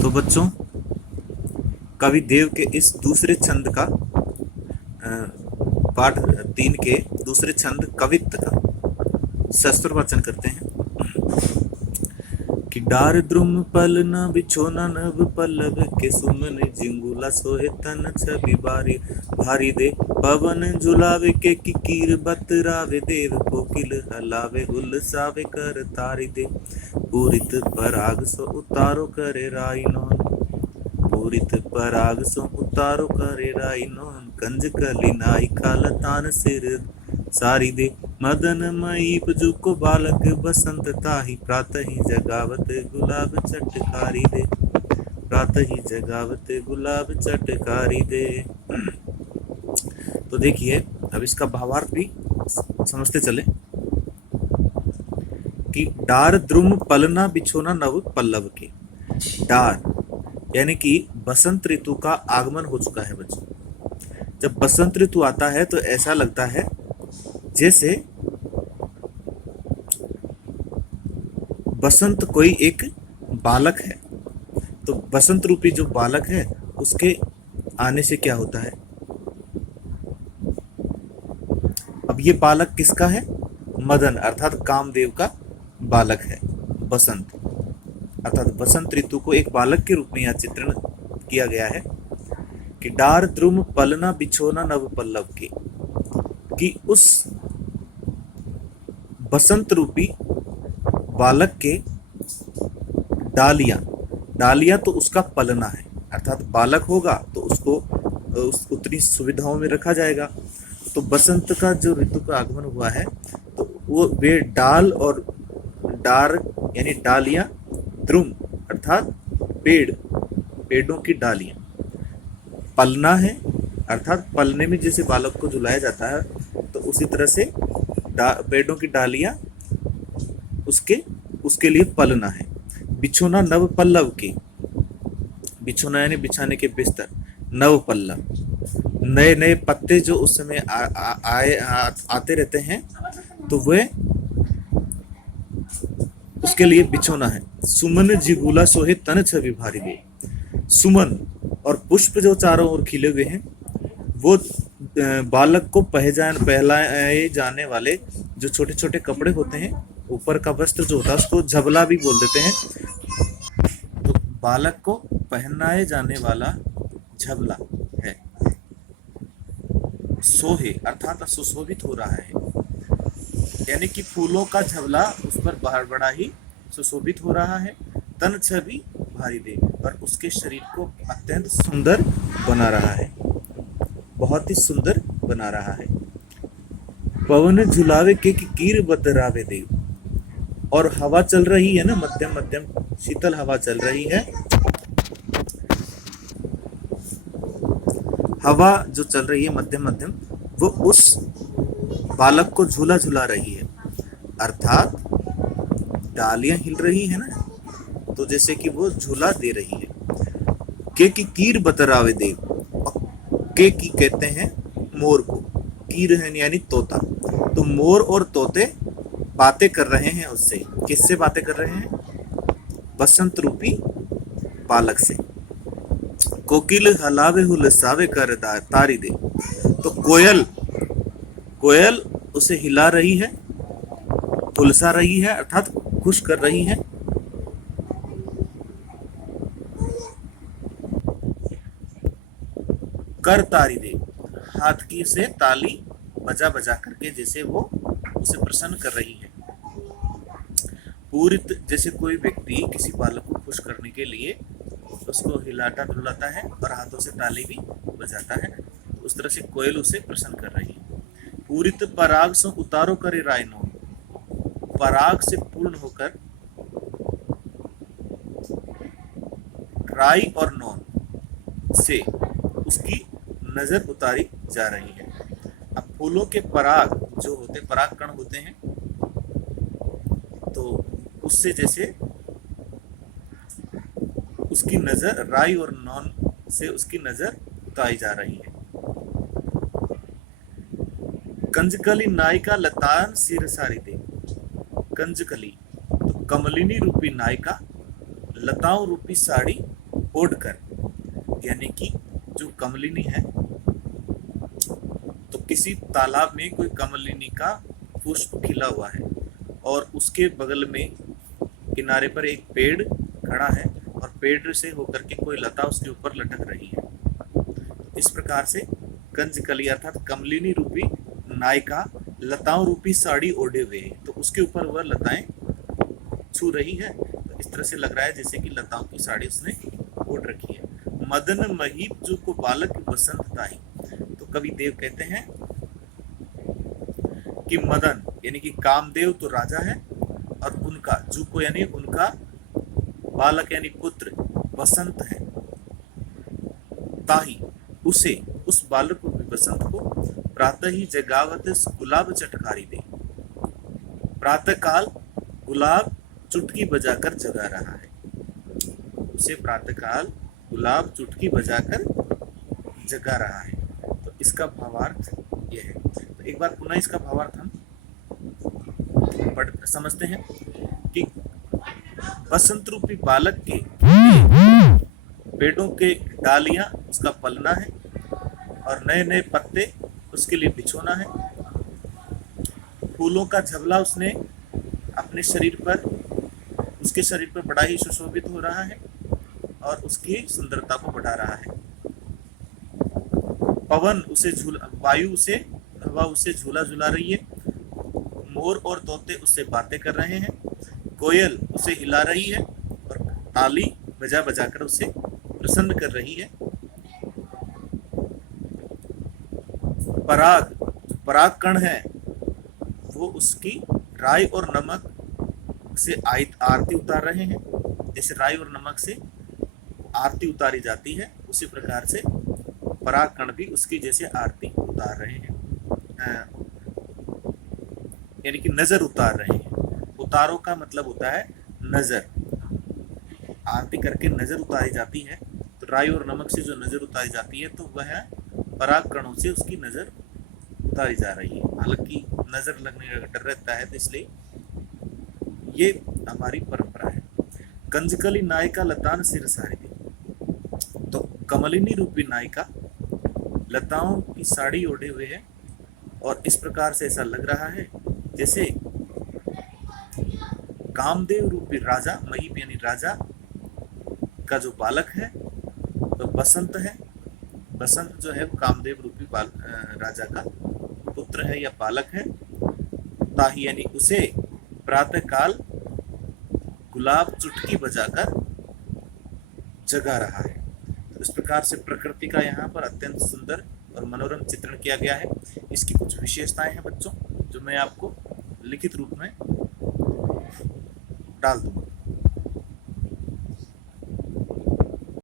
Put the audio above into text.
तो बच्चों, कवि देव के इस दूसरे छंद का पाठ 3 के दूसरे छंद कवित्व का शस्त्र वाचन करते हैं कि डार द्रुम पल न बिछोना नभ पल्लव के सुमन जिंगुला सोहे तन छवि बारी भारी दे पवन झुलावे के किकीर बतरावे देव कोकिल हलावे उल्सावे कर तारी दे पूरित पराग सो उतारो करे राइनो पूरित पराग सो उतारो करे राइनो कंज कली नाई कालतान सिर सारी दे मदन मई को बालक बसंत ताही प्रात ही जगावत गुलाब चटकारी दे प्रात ही जगावत गुलाब चटकारी दे। तो देखिए, अब इसका भावार्थ भी समझते चले कि डार द्रुम पलना बिछोना नव पल्लव के। डार यानी कि बसंत ऋतु का आगमन हो चुका है बच्चों। जब बसंत ऋतु आता है तो ऐसा लगता है जैसे बसंत कोई एक बालक है। तो बसंत रूपी जो बालक है उसके आने से क्या होता है? अब ये बालक किसका है? मदन अर्थात कामदेव का बालक है बसंत। अर्थात बसंत ऋतु को एक बालक के रूप में यह चित्रण किया गया है कि डार द्रुम पलना बिछोना नव पल्लव के, कि उस बसंत रूपी बालक के डालियां तो उसका पलना है। अर्थात बालक होगा तो उसको उतनी सुविधाओं में रखा जाएगा। तो बसंत का जो ऋतु का आगमन हुआ है तो वो वे डाल और डार यानी डालियां, द्रुम अर्थात पेड़ों की डालियां, पलना है अर्थात पलने में जैसे बालक को झुलाया जाता है तो उसी तरह से पेड़ों की डालियां उसके लिए पलना है। बिछोना नव पल्लव के, बिछोना यानी बिछाने के बिस्तर, नव पल्लव नए नए पत्ते जो उस समय आते रहते हैं तो वे उसके लिए बिछोना है। सुमन जिगुला सोहे तन छवि भारी दे, सुमन और पुष्प जो चारों ओर खिले हुए हैं वो बालक को पहलाए जाने वाले जो छोटे छोटे कपड़े होते हैं, ऊपर का वस्त्र जो होता है उसको झबला भी बोल देते हैं। तो बालक को पहनाए जाने वाला झबला है। सोहे अर्थात सुशोभित हो रहा है, यानी कि फूलों का झबला उस पर बड़ा ही सुशोभित हो रहा है। तन छवि भारी दे, और उसके शरीर को अत्यंत सुंदर बना रहा है, बहुत ही सुंदर बना रहा है। पवन झुलावे के कीर बतरावे दे, और हवा चल रही है ना, मध्यम मध्यम शीतल हवा चल रही है। हवा जो चल रही है मध्यम मध्यम, वो उस बालक को झूला झुला रही है। अर्थात डालियां हिल रही है ना, तो जैसे कि वो झूला दे रही है। के की कीर बतरावे दे, के की कहते हैं मोर को, कीर है यानी तोता। तो मोर और तोते बातें कर रहे हैं उससे। किससे बातें कर रहे हैं? बसंत रूपी बालक से। कोकिल हलावे हुलसावे कर तारी दे, तो कोयल उसे हिला रही है, उलसा रही है अर्थात खुश कर रही है। कर तारी दे, हाथ की से ताली बजा बजा करके जैसे वो उसे प्रसन्न कर रही है। पूरित जैसे कोई व्यक्ति किसी बालक को खुश करने के लिए उसको हिलाता डुलाता है और हाथों से ताली भी बजाता है, उस तरह से कोयल उसे प्रसन्न कर रही है। पूरित पराग सो उतारो करे रायनो, पराग से पूर्ण होकर राई और नौन से उसकी नजर उतारी जा रही है। अब फूलों के पराग जो होते, पराग कण होते हैं, तो उससे जैसे उसकी नजर राई और नौन से उसकी नजर उतारी जा रही है। कंजकली नायिका लतान सिर सारी दे, कंजकली तो कमलिनी रूपी नायिका लताओं रूपी साड़ी ओढ़कर, यानी कि जो कमलिनी है, तो किसी तालाब में कोई कमलिनी का पुष्प खिला हुआ है और उसके बगल में किनारे पर एक पेड़ खड़ा है और पेड़ से होकर के कोई लता उसके ऊपर लटक रही है। इस प्रकार से कंजकली अर्थात कमलिनी रूपी नायिका लताओं रूपी साड़ी ओढ़े हुए है, तो उसके ऊपर वह लताएं छू रही है। तो इस तरह से लग रहा है जैसे कि लताओं की साड़ी उसने ओढ़ रखी है। मदन महीप जो को बालक बसंत ताई, तो कवि देव कहते हैं कि मदन यानी कि कामदेव तो राजा है और उनका जुको यानी उनका बालक यानी पुत्र बसंत है, ताही उसे उस बालक को बसंत को प्रातः ही जगावत गुलाब चटकारी दे, प्रातः काल गुलाब चुटकी बजाकर जगा रहा है, उसे प्रातः काल गुलाब चुटकी बजाकर जगा रहा है। तो इसका भावार्थ यह है। तो एक बार पुनः इसका भावार्थ हम समझते हैं कि बसंत रूपी बालक के पेड़ों के डालियां उसका पलना है और नए नए पत्ते उसके लिए बिछोना है। फूलों का झबला उसने अपने शरीर पर, उसके शरीर पर बड़ा ही सुशोभित हो रहा है और उसकी सुंदरता को बढ़ा रहा है। पवन उसे वायु उसे हवा उसे झूला झुला रही है, मोर और तोते उससे बातें कर रहे हैं, कोयल उसे हिला रही है और ताली बजा बजाकर उसे प्रसन्न कर रही है। पराग कण है वो उसकी राई और नमक से आरती उतार रहे हैं। जैसे राई और नमक से आरती उतारी जाती है, उसी प्रकार से पराग कण भी उसकी जैसे आरती उतार रहे हैं, यानी कि नजर उतार रहे हैं। उतारो का मतलब होता है नजर, आरती करके नजर उतारी जाती है। तो राई और नमक से जो नजर उतारी जाती है तो वह पराग कणों से उसकी नजर उतारी जा रही है। हालांकि नजर लगने का डर रहता है, तो इसलिए ये हमारी परंपरा है। कंजकली नायिका लतान सिर साड़ी दे, तो कमलिनी रूपी नायिका लताओं की साड़ी ओढ़े हुए है और इस प्रकार से ऐसा लग रहा है जैसे कामदेव रूपी राजा, महीप यानी राजा का जो बालक है तो बसंत है। बसंत जो है वो कामदेव रूपी राजा का पुत्र है या बालक है। ताही यानी उसे प्रातः काल गुलाब चुटकी बजाकर जगा रहा है। तो इस प्रकार से प्रकृति का यहाँ पर अत्यंत सुंदर और मनोरम चित्रण किया गया है। इसकी कुछ विशेषताएं हैं बच्चों, जो मैं आपको लिखित रूप में डाल दूंगा।